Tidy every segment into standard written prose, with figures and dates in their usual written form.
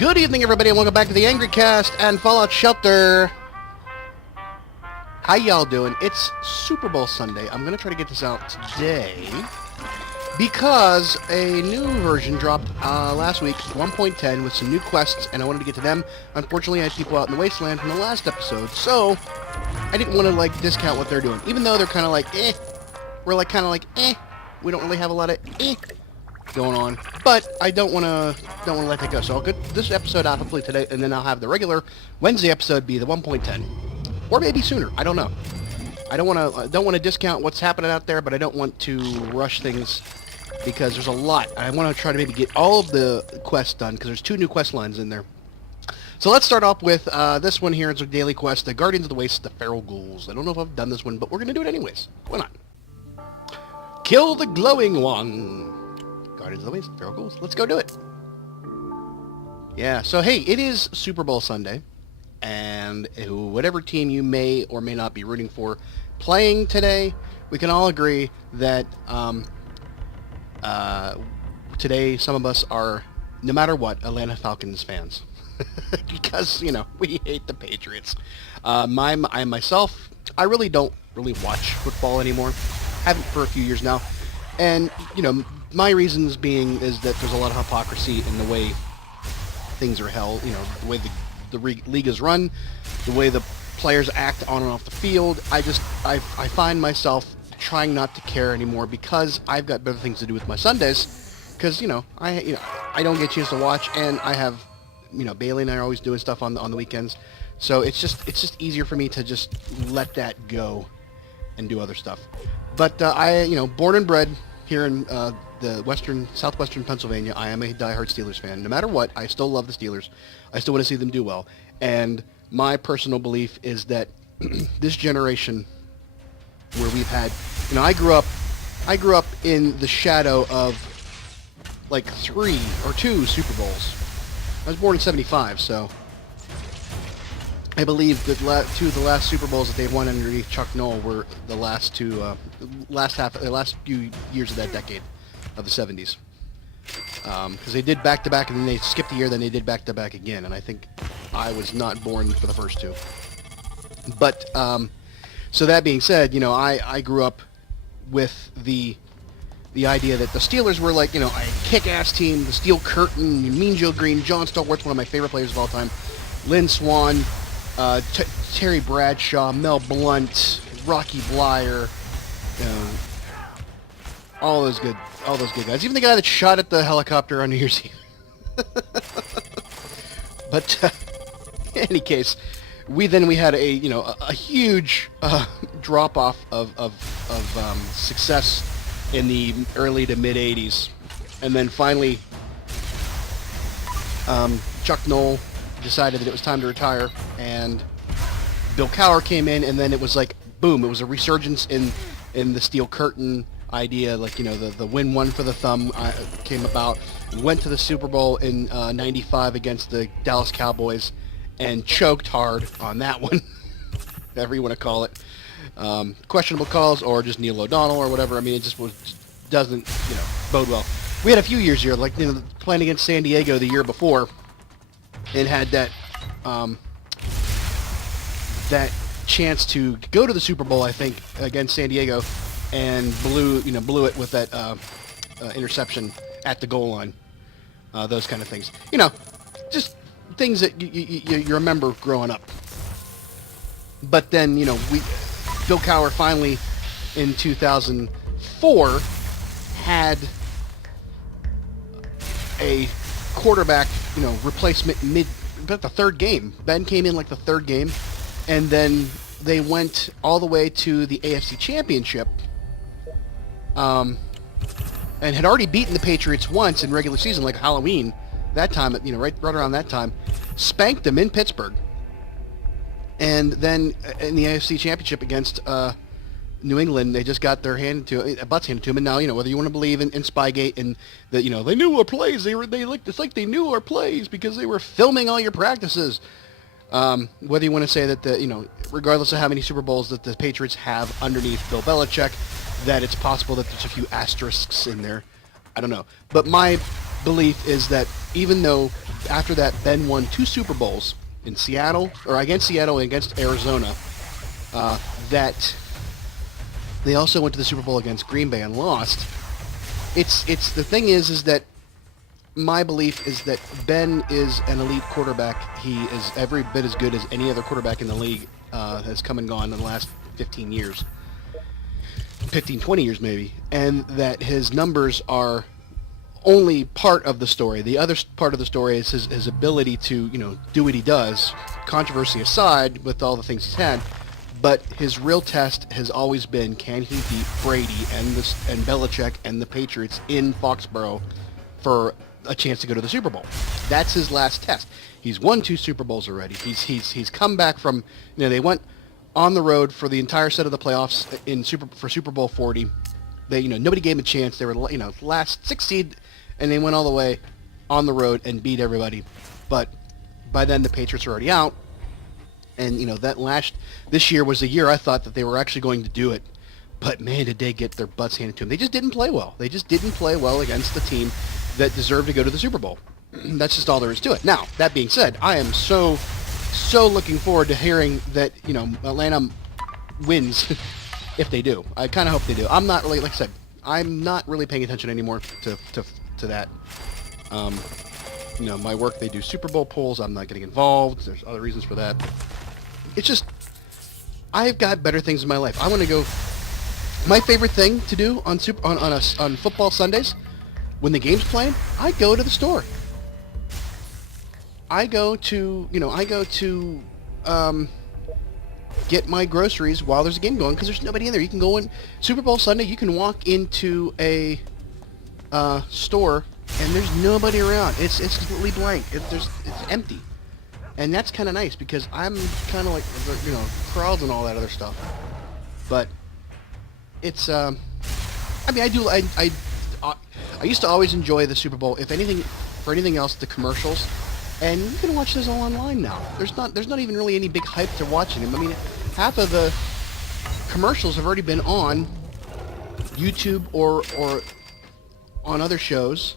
Good evening, everybody, and welcome back to the Angry Cast and Fallout Shelter. How y'all doing? It's Super Bowl Sunday. I'm going to try to get this out today because a new version dropped last week, 1.10, with some new quests, and I wanted to get to them. Unfortunately, I had people out in the wasteland from the last episode, so I didn't want to, discount what they're doing. Even though they're kind of like, eh. We're kind of like, eh. We don't really have a lot of eh going on, but I don't want to let that go. So I'll get this episode out hopefully today, and then I'll have the regular Wednesday episode be the 1.10, or maybe sooner. I don't know. I don't want to discount what's happening out there, but I don't want to rush things because there's a lot. I want to try to maybe get all of the quests done because there's 2 new quest lines in there. So let's start off with this one here. It's a daily quest, the Guardians of the Waste, the Feral Ghouls. I don't know if I've done this one, but we're gonna do it anyways. Why not? Kill the glowing one. Guardians of the Waste, Feral Ghouls. Let's go do it. Yeah, so hey, it is Super Bowl Sunday, and whatever team you may or may not be rooting for playing today, we can all agree that today some of us are, no matter what, Atlanta Falcons fans. Because, we hate the Patriots. I myself, I really don't watch football anymore. Haven't for a few years now. And, my reasons being is that there's a lot of hypocrisy in the way things are held, the way the league is run, the way the players act on and off the field. I find myself trying not to care anymore because I've got better things to do with my Sundays. Because, I don't get a chance to watch, and I have, Bailey and I are always doing stuff on the weekends. So it's just easier for me to just let that go and do other stuff. But born and bred here in the southwestern Pennsylvania, I am a diehard Steelers fan. No matter what, I still love the Steelers. I still want to see them do well. And my personal belief is that this generation, where we've had, I grew up in the shadow of 3 or 2 Super Bowls. I was born in '75, so I believe that 2 of the last Super Bowls that they won underneath Chuck Noll were the last few years of that decade of the '70s. Because they did back-to-back, and then they skipped a year, then they did back-to-back again, and I think I was not born for the first 2. But, so that being said, I grew up with the idea that the Steelers were a kick-ass team, the Steel Curtain, Mean Joe Green, John Stallworth's one of my favorite players of all time, Lynn Swann, Terry Bradshaw, Mel Blount, Rocky Blyer, all those good guys. Even the guy that shot at the helicopter on New Year's Eve. But in any case, we had a huge drop off of success in the early to mid '80s, and then finally Chuck Noll decided that it was time to retire, and Bill Cowher came in, and then it was boom, it was a resurgence in the Steel Curtain idea, the win one for the thumb came about. We went to the Super Bowl in '95 against the Dallas Cowboys and choked hard on that one, whatever you want to call it. Questionable calls or just Neil O'Donnell or whatever. I mean, it just doesn't bode well. We had a few years here, playing against San Diego the year before, and had that that chance to go to the Super Bowl, I think, against San Diego, and blew it with that interception at the goal line. Those kind of things. Just things that you remember growing up. But then, Bill Cowher finally, in 2004, had a quarterback, replacement about the third game. Ben came in the third game, and then they went all the way to the AFC Championship, and had already beaten the Patriots once in regular season, Halloween, that time, right around that time, spanked them in Pittsburgh. And then in the AFC Championship against New England, they just got their butts handed to them. And now, whether you want to believe in Spygate and that, they knew our plays, it's like they knew our plays because they were filming all your practices. Whether you want to say that regardless of how many Super Bowls that the Patriots have underneath Bill Belichick, that it's possible that there's a few asterisks in there. I don't know. But my belief is that even though after that Ben won 2 Super Bowls in Seattle, or against Seattle and against Arizona, that they also went to the Super Bowl against Green Bay and lost. It's the thing is that my belief is that Ben is an elite quarterback. He is every bit as good as any other quarterback in the league has come and gone in the last 15 years. 15, 20 years maybe. And that his numbers are only part of the story. The other part of the story is his ability to, do what he does, controversy aside with all the things he's had. But his real test has always been, can he beat Brady and Belichick and the Patriots in Foxborough for a chance to go to the Super Bowl? That's his last test. He's won 2 Super Bowls already. He's come back from, they went on the road for the entire set of the playoffs for Super Bowl 40. They, nobody gave him a chance. They were, last 6 seed, and they went all the way on the road and beat everybody. But by then the Patriots were already out. And, this year was the year I thought that they were actually going to do it. But, man, did they get their butts handed to them. They just didn't play well. They just didn't play well against the team that deserved to go to the Super Bowl. That's just all there is to it. Now, that being said, I am so looking forward to hearing that, Atlanta wins if they do. I kind of hope they do. I'm not really, like I said, I'm not really paying attention anymore to that. My work, they do Super Bowl polls. I'm not getting involved. There's other reasons for that. It's just, I've got better things in my life. I want to go. My favorite thing to do on football Sundays, when the game's playing, I go to the store. I go to get my groceries while there's a game going because there's nobody in there. You can go in Super Bowl Sunday. You can walk into a store and there's nobody around. It's completely blank. It's empty. And that's kind of nice because I'm kind of like, crowds and all that other stuff. But it's, I used to always enjoy the Super Bowl. If anything, for anything else, the commercials. And you can watch this all online now. There's not even really any big hype to watching them. I mean, half of the commercials have already been on YouTube or on other shows.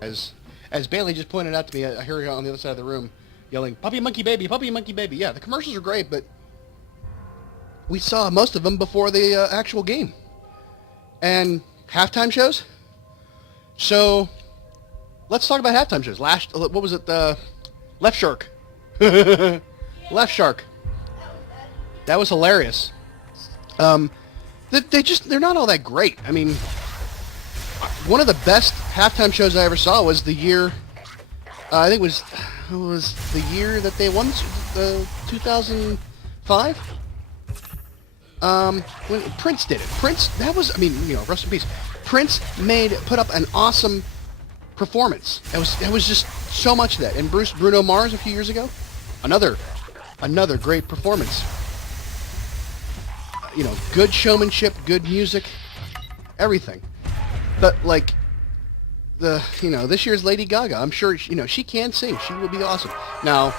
As Bailey just pointed out to me, I hear her on the other side of the room yelling, "Puppy monkey baby, puppy monkey baby." Yeah, the commercials are great, but we saw most of them before the actual game. And halftime shows? So, let's talk about halftime shows. What was it? Left Shark. Left Shark. That was hilarious. They're not all that great. I mean, one of the best halftime shows I ever saw was the year, I think it was the year that they won 2005. When Prince did it. Prince, rest in peace. Prince put up an awesome performance. It was just so much of that. And Bruno Mars a few years ago, another great performance. Good showmanship, good music, everything. But this year's Lady Gaga, I'm sure she can sing. She will be awesome. Now,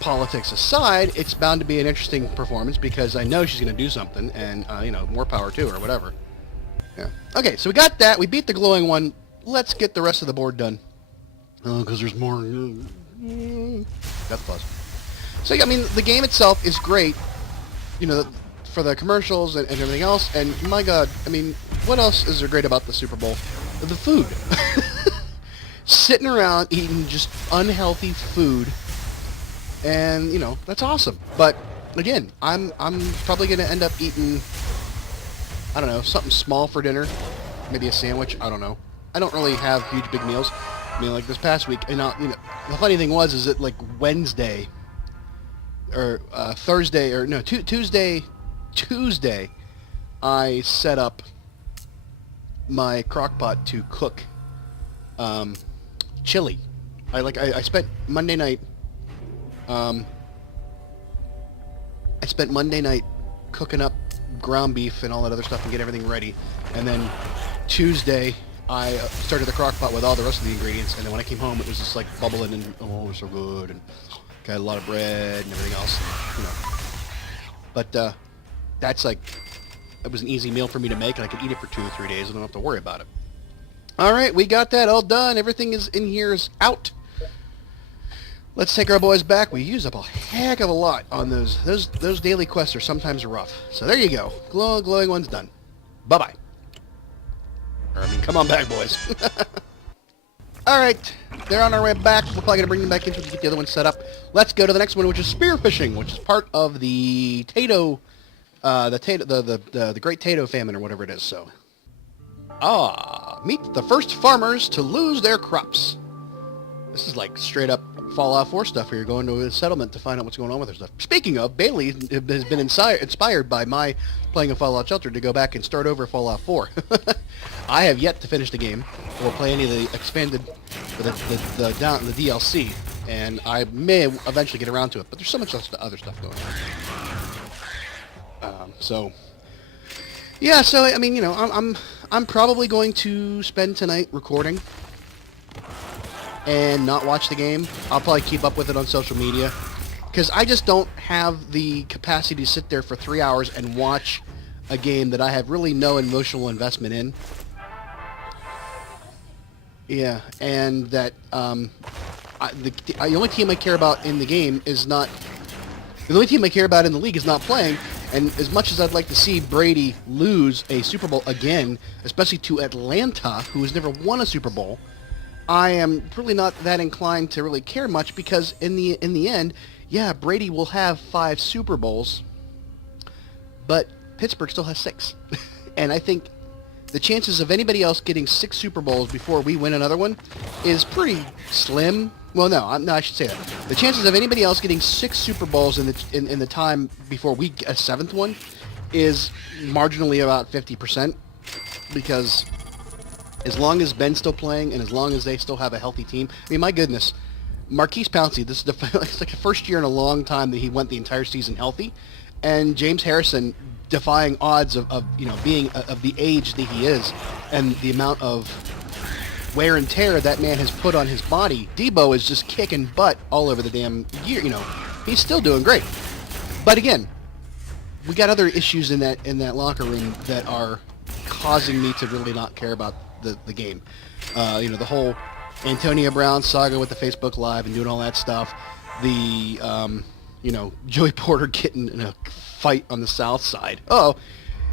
politics aside, it's bound to be an interesting performance because I know she's going to do something, and more power to her, whatever. Yeah. Okay, so we got that. We beat the glowing one. Let's get the rest of the board done. Because there's more. Got the plus. So the game itself is great. For the commercials and everything else. And my God, what else is there great about the Super Bowl? The food. Sitting around eating just unhealthy food. And, that's awesome. But, again, I'm probably going to end up eating, I don't know, something small for dinner. Maybe a sandwich. I don't know. I don't really have huge, big meals. Like this past week, and the funny thing is that Wednesday, or Thursday, or no, Tuesday, I set up my crock pot to cook chili. I spent Monday night cooking up ground beef and all that other stuff and get everything ready. And then Tuesday I started the crock pot with all the rest of the ingredients, and then when I came home it was just bubbling and it was so good, and got a lot of bread and everything else, But that's it was an easy meal for me to make, and I could eat it for 2 or 3 days and I don't have to worry about it. All right, we got that all done. Everything is in here is out. Let's take our boys back. We use up a heck of a lot on those. Those daily quests are sometimes rough. So there you go. Glowing one's done. Bye-bye. I mean, come on back, boys. All right, they're on our way back. We're probably going to bring them back in to get the other one set up. Let's go to the next one, which is spearfishing, which is part of the Tato, the Great Tato Famine or whatever it is. So, meet the first farmers to lose their crops. This is like straight up Fallout 4 stuff where you're going to a settlement to find out what's going on with their stuff. Speaking of, Bailey has been inspired by my playing a Fallout Shelter to go back and start over Fallout 4. I have yet to finish the game or play any of the expanded, the DLC, and I may eventually get around to it, but there's so much other stuff going on. Yeah, so I mean, you know, I'm probably going to spend tonight recording and not watch the game. I'll probably keep up with it on social media because I just don't have the capacity to sit there for 3 hours and watch a game that I have really no emotional investment in. Yeah, and that the only team I care about in the game is not... The only team I care about in the league is not playing, and as much as I'd like to see Brady lose a Super Bowl again, especially to Atlanta, who has never won a Super Bowl, I am really not that inclined to really care much because in the end, yeah, Brady will have 5 Super Bowls, but Pittsburgh still has 6. And I think the chances of anybody else getting 6 Super Bowls before we win another one is pretty slim. Well, no, I should say that. The chances of anybody else getting 6 Super Bowls in the time before we get a 7th one is marginally about 50%, because as long as Ben's still playing and as long as they still have a healthy team, I mean, my goodness, Marquise Pouncey, this is it's like the first year in a long time that he went the entire season healthy, and James Harrison defying odds of you know, being of the age that he is and the amount of wear and tear that man has put on his body. Debo is just kicking butt all over the damn year. You know, he's still doing great. But again, we got other issues in that locker room that are causing me to really not care about the game. You know, the whole Antonio Brown saga with the Facebook Live and doing all that stuff. The you know, Joey Porter getting in a fight on the South Side. Oh,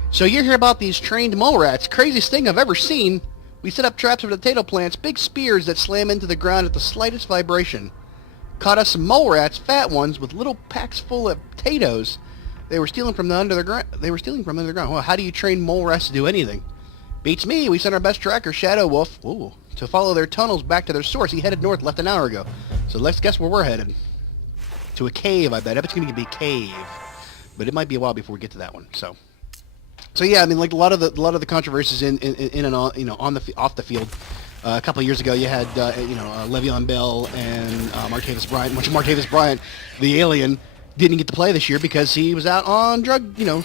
so you hear about these trained mole rats? Craziest thing I've ever seen. We set up traps for the potato plants, big spears that slam into the ground at the slightest vibration. Caught us some mole rats, fat ones, with little packs full of potatoes. They were stealing from under the ground. Well, how do you train mole rats to do anything? Beats me. We sent our best tracker, Shadow Wolf, to follow their tunnels back to their source. He headed north, left an hour ago. So let's guess where we're headed. To a cave, I bet. I bet it's going to be a cave. But it might be a while before we get to that one. So yeah, I mean, like a lot of the controversies in and on, you know, off the field. A couple of years ago, you had you know, Le'Veon Bell and Martavis Bryant. Which Martavis Bryant, the alien, didn't get to play this year because he was out on drug. You know,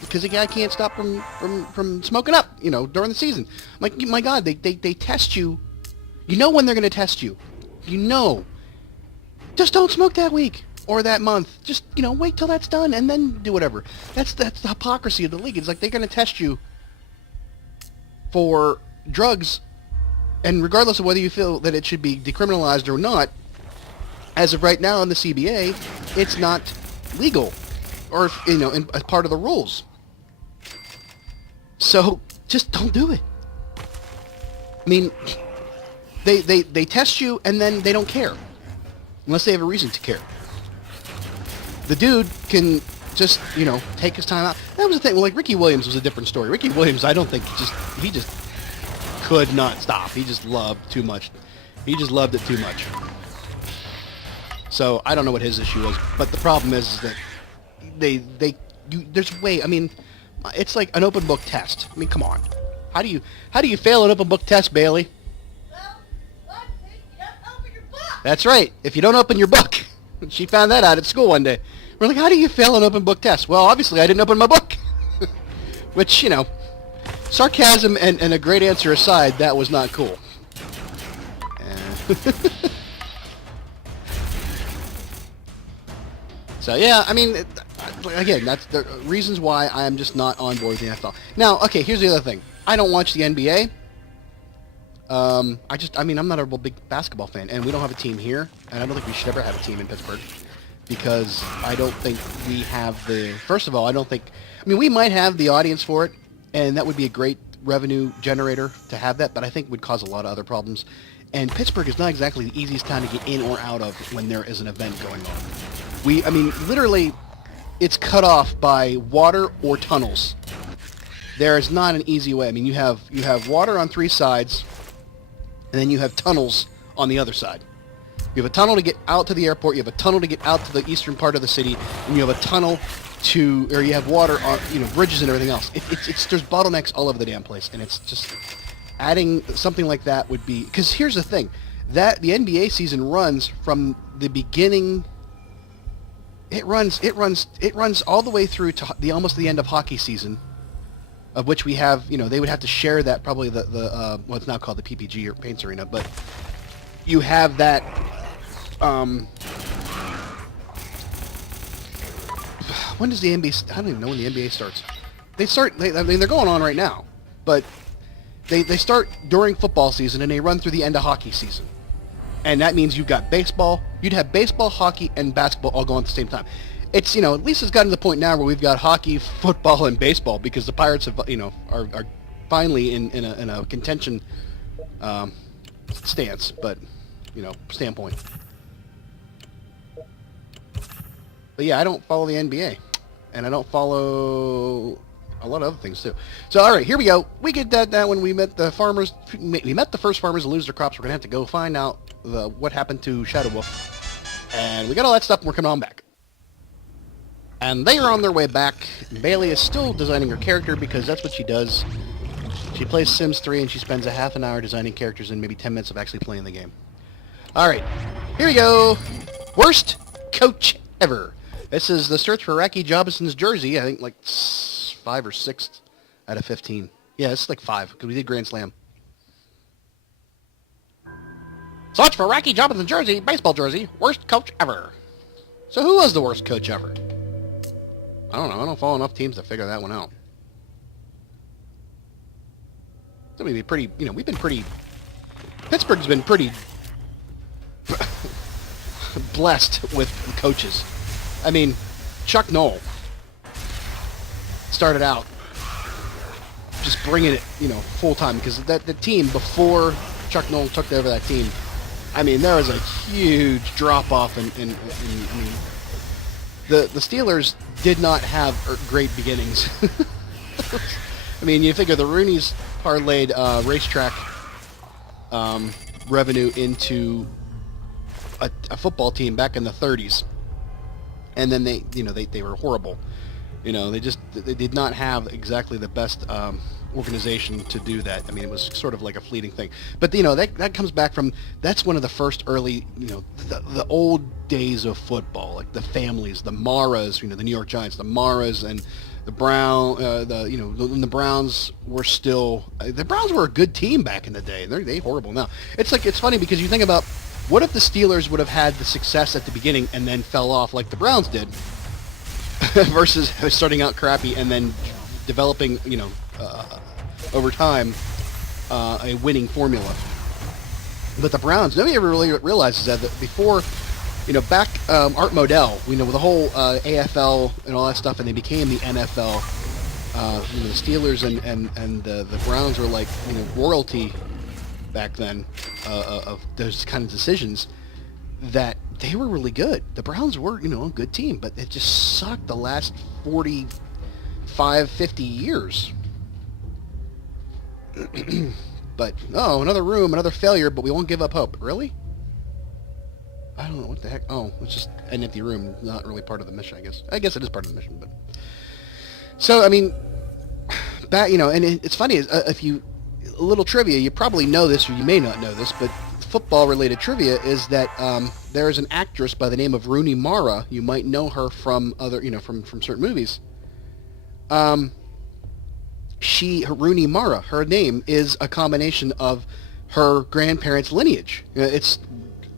because the guy can't stop from smoking up. You know, during the season. Like, my God, they test you. You know when they're going to test you. You know. Just don't smoke that week. Or that month. Just, you know, wait till that's done and then do whatever. That's the hypocrisy of the league. It's like they're going to test you for drugs, and regardless of whether you feel that it should be decriminalized or not, as of right now in the CBA, it's not legal, or, you know, as part of the rules. So just don't do it. I mean, they test you and then they don't care, unless they have a reason to care. The dude can just, you know, take his time out. That was the thing. Well, like, Ricky Williams was a different story. Ricky Williams, I don't think he just could not stop. He just loved too much. He just loved it too much. So I don't know what his issue was, but the problem is that there's way. I mean, it's like an open book test. I mean, come on. How do you fail an open book test, Bailey? Well, you don't open your book. That's right. If you don't open your book. She found that out at school one day. We're like, how do you fail an open book test? Well, obviously I didn't open my book. Which, you know, sarcasm and a great answer aside, that was not cool. So, yeah, I mean, again, that's the reasons why I am just not on board with the NFL. Now, okay, here's the other thing. I don't watch the NBA. I'm not a real big basketball fan, and we don't have a team here, and I don't think we should ever have a team in Pittsburgh, because I don't think we have the, first of all, we might have the audience for it, and that would be a great revenue generator to have that, but I think it would cause a lot of other problems. And Pittsburgh is not exactly the easiest town to get in or out of when there is an event going on. Literally, it's cut off by water or tunnels. There is not an easy way. I mean, you have water on three sides, and then you have tunnels on the other side. You have a tunnel to get out to the airport, you have a tunnel to get out to the eastern part of the city, and you have a tunnel or you have water on, bridges and everything else. There's bottlenecks all over the damn place, and it's just, adding something like that would be, because here's the thing, that the NBA season runs from the beginning, it runs all the way through to almost the end of hockey season, of which we have, they would have to share that, probably the what's now called the PPG or Paints Arena, but you have that, when does the NBA, I don't even know when the NBA starts. They're going on right now, but they start during football season and they run through the end of hockey season. And that means you've got baseball, you'd have baseball, hockey, and basketball all going at the same time. It's, at least it's gotten to the point now where we've got hockey, football, and baseball, because the Pirates have, are finally in a contention stance, but, standpoint. But yeah, I don't follow the NBA, and I don't follow a lot of other things too. So all right, here we go. We get that when we met the farmers. We met the first farmers to lose their crops. We're gonna have to go find out what happened to Shadow Wolf, and we got all that stuff. And we're coming on back, and they are on their way back. Bailey is still designing her character because that's what she does. She plays Sims 3 and she spends a half an hour designing characters and maybe 10 minutes of actually playing the game. All right, here we go. Worst coach ever. This is the search for Racky Jobinson's jersey. I think like 5 or 6 out of 15. Yeah, it's like 5 because we did Grand Slam. Search for Racky Jobinson's jersey, baseball jersey, worst coach ever. So who was the worst coach ever? I don't know. I don't follow enough teams to figure that one out. So we've been pretty, we've been pretty, Pittsburgh's been pretty blessed with coaches. I mean, Chuck Noll started out just bringing it, full time, because the team before Chuck Noll took over that team, I mean, there was a huge drop off, and I mean, the Steelers did not have great beginnings. I mean, you figure the Rooneys parlayed racetrack revenue into a football team back in the 30s. And then they were horrible. They did not have exactly the best organization to do that. I mean, it was sort of like a fleeting thing. But that comes back from, that's one of the first early, the old days of football, like the families, the Maras, the New York Giants, the Maras, and the when the Browns were still, the Browns were a good team back in the day. They're horrible now. It's funny because you think about, what if the Steelers would have had the success at the beginning and then fell off like the Browns did, versus starting out crappy and then developing, over time, a winning formula. But the Browns, nobody ever really realizes that before, back Art Modell, with the whole AFL and all that stuff, and they became the NFL. The Steelers and the Browns were like royalty back then of those kind of decisions, that they were really good. The Browns were, a good team, but it just sucked the last 45, 50 years. But, another failure, but we won't give up hope. Really? I don't know, what the heck? Oh, it's just an empty room, not really part of the mission, I guess. I guess it is part of the mission, but... So, I mean, and it's funny, if you... A little trivia, you probably know this or you may not know this, but football-related trivia is that there is an actress by the name of Rooney Mara. You might know her from other, from certain movies. Rooney Mara, her name is a combination of her grandparents' lineage. It's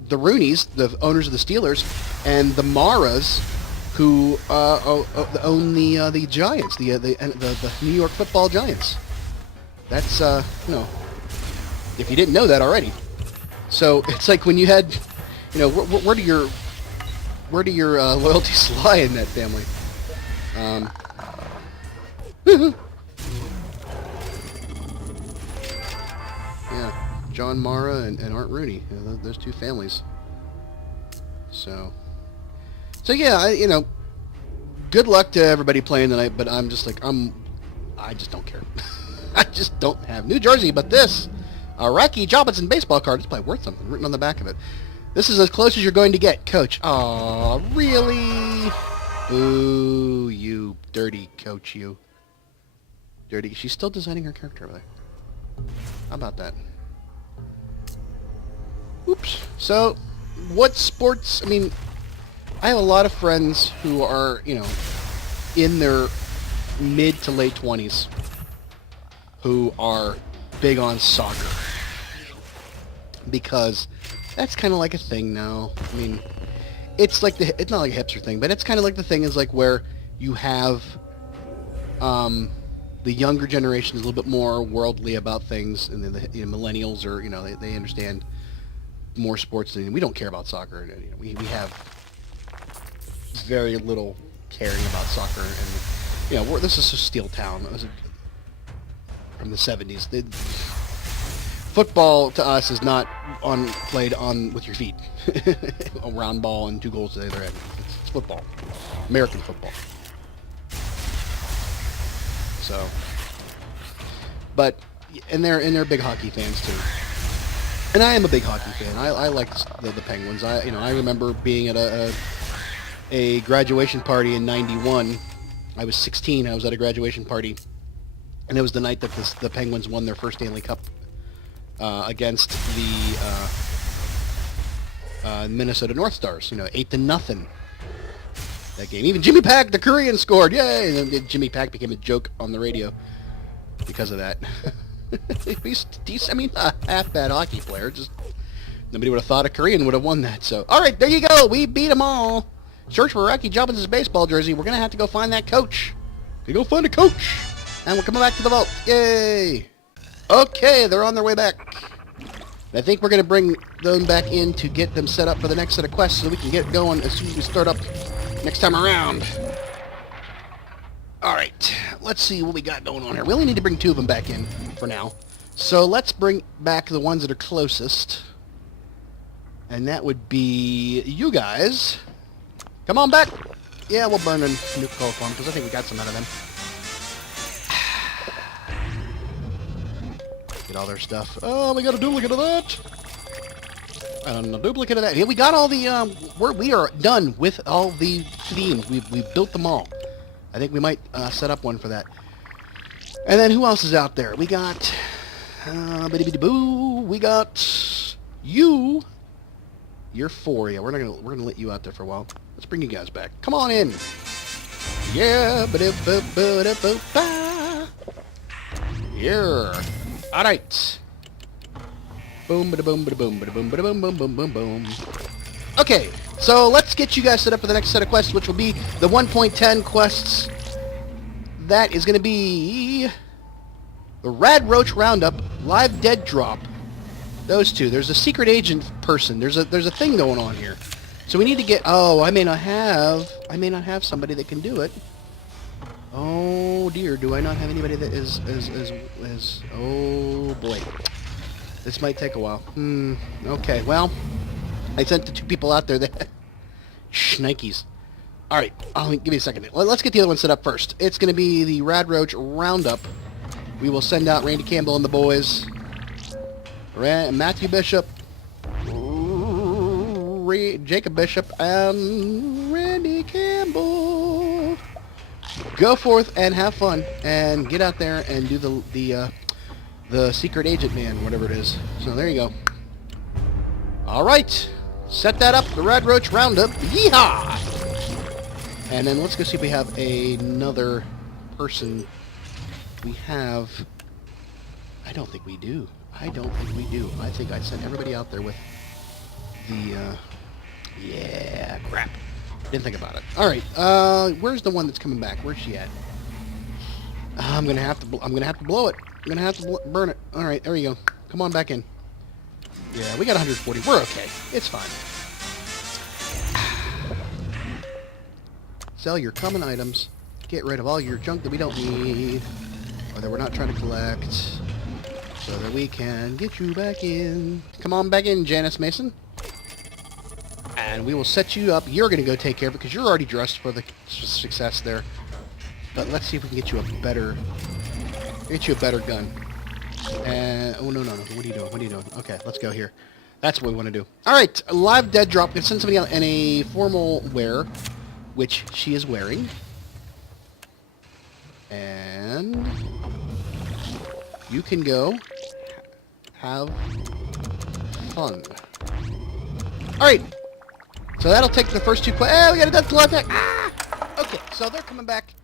the Rooneys, the owners of the Steelers, and the Maras, who own the Giants, the New York Football Giants. That's If you didn't know that already. So it's like when you had, you know, where do your loyalties lie in that family? Yeah, John Mara and Art Rooney, you know, those two families. So yeah, you know, good luck to everybody playing tonight. But I'm just like I just don't care. I just don't have New Jersey, but this Rocky Jobbinson baseball card is probably worth something written on the back of it. This is as close as you're going to get, Coach. Aw, really? Ooh, you dirty coach, you. Dirty. She's still designing her character over there. How about that? Oops. So, what sports... I mean, I have a lot of friends who are, you know, in their mid to late 20s who are big on soccer. Because that's kind of like a thing now. I mean, it's like it's not like a hipster thing, but it's kind of like the thing is like where you have the younger generation is a little bit more worldly about things, and then the millennials are, you know, they understand more sports than we don't care about soccer. You know, we have very little caring about soccer, and you know, this is a steel town. It was from the 70s. Football to us is not played on with your feet. A round ball and 2 goals to the other end. It's football. American football. So, but and they're big hockey fans too. And I am a big hockey fan. I like the Penguins. I remember being at a graduation party in '91. I was 16. I was at a graduation party, and it was the night that the Penguins won their first Stanley Cup against the Minnesota North Stars. You know, 8-0. That game. Even Jimmy Pack, the Korean, scored. Yay! And then Jimmy Pack became a joke on the radio because of that. He's a half-bad hockey player. Just nobody would have thought a Korean would have won that. So, all right, there you go. We beat them all. Search for Rocky Jobbins' baseball jersey. We're going to have to go find that coach. We go find a coach. And we're coming back to the vault. Yay. Okay, they're on their way back. I think we're going to bring them back in to get them set up for the next set of quests so we can get going as soon as we start up next time around. All right, let's see what we got going on here. We only need to bring 2 of them back in for now. So let's bring back the ones that are closest. And that would be you guys. Come on back. Yeah, we'll burn a nuke coal for them because I think we got some out of them. Get all their stuff. Oh, we got a duplicate of that. And a duplicate of that. Yeah, we got all the, we are done with all the themes. We've built them all. I think we might set up one for that. And then who else is out there? We got, boo. We got you. You're 4. Yeah, we're gonna let you out there for a while. Let's bring you guys back. Come on in. Yeah. Yeah. All right. Boom, bada boom, bada boom, bada boom, bada boom, boom, boom, boom, boom. Okay, so let's get you guys set up for the next set of quests, which will be the 1.10 quests. That is going to be the Rad Roach Roundup, Live Dead Drop. Those 2. There's a secret agent person. There's a thing going on here. So we need to get. Oh, I may not have somebody that can do it. Oh dear, do I not have anybody that is oh boy. This might take a while. Okay, well, I sent the 2 people out there that... Shnikes. Alright, give me a second. Let's get the other one set up first. It's going to be the Rad Roach Roundup. We will send out Randy Campbell and the boys. Matthew Bishop. Jacob Bishop and Randy Campbell. Go forth and have fun. And get out there and do the secret agent man, whatever it is. So there you go. All right, set that up. The Rad Roach Roundup. Yeehaw! And then let's go see if we have another person. We have. I don't think we do. I think I sent everybody out there with the. Yeah, crap. Didn't think about it. All right. Where's the one that's coming back? Where's she at? I'm gonna have to blow it. I'm gonna have to burn it. All right, there you go. Come on back in. Yeah, we got 140. We're okay. It's fine. Sell your common items. Get rid of all your junk that we don't need, or that we're not trying to collect, so that we can get you back in. Come on back in, Janice Mason. And we will set you up. You're going to go take care of it because you're already dressed for the success there. But let's see if we can get you a better gun. And oh no. What are you doing? What are you doing? Okay, let's go here. That's what we want to do. All right, a live dead drop. We can send somebody out in a formal wear, which she is wearing. And you can go have fun. All right. So that'll take the first 2 quests. We got a death live attack. Ah! Okay, so they're coming back.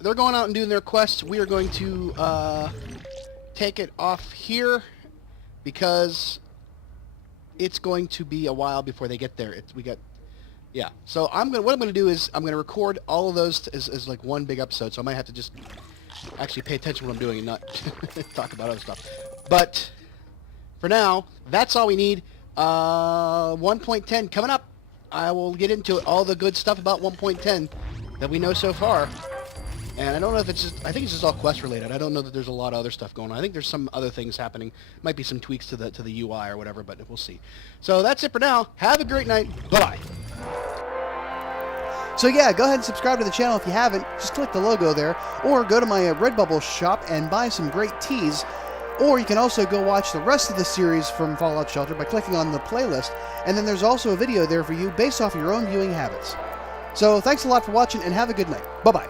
They're going out and doing their quests. We are going to take it off here because it's going to be a while before they get there. Yeah. So what I'm gonna do is I'm gonna record all of those as like one big episode. So I might have to just actually pay attention to what I'm doing and not talk about other stuff. But for now, that's all we need. 1.10 coming up. I will get into all the good stuff about 1.10 that we know so far. And I don't know if it's just, I think it's just all quest related. I don't know that there's a lot of other stuff going on. I think there's some other things happening. Might be some tweaks to the UI or whatever, but we'll see. So that's it for now. Have a great night. Bye-bye. So yeah, go ahead and subscribe to the channel if you haven't. Just click the logo there, or go to my Redbubble shop and buy some great teas. Or you can also go watch the rest of the series from Fallout Shelter by clicking on the playlist, and then there's also a video there for you based off your own viewing habits. So thanks a lot for watching, and have a good night. Bye-bye.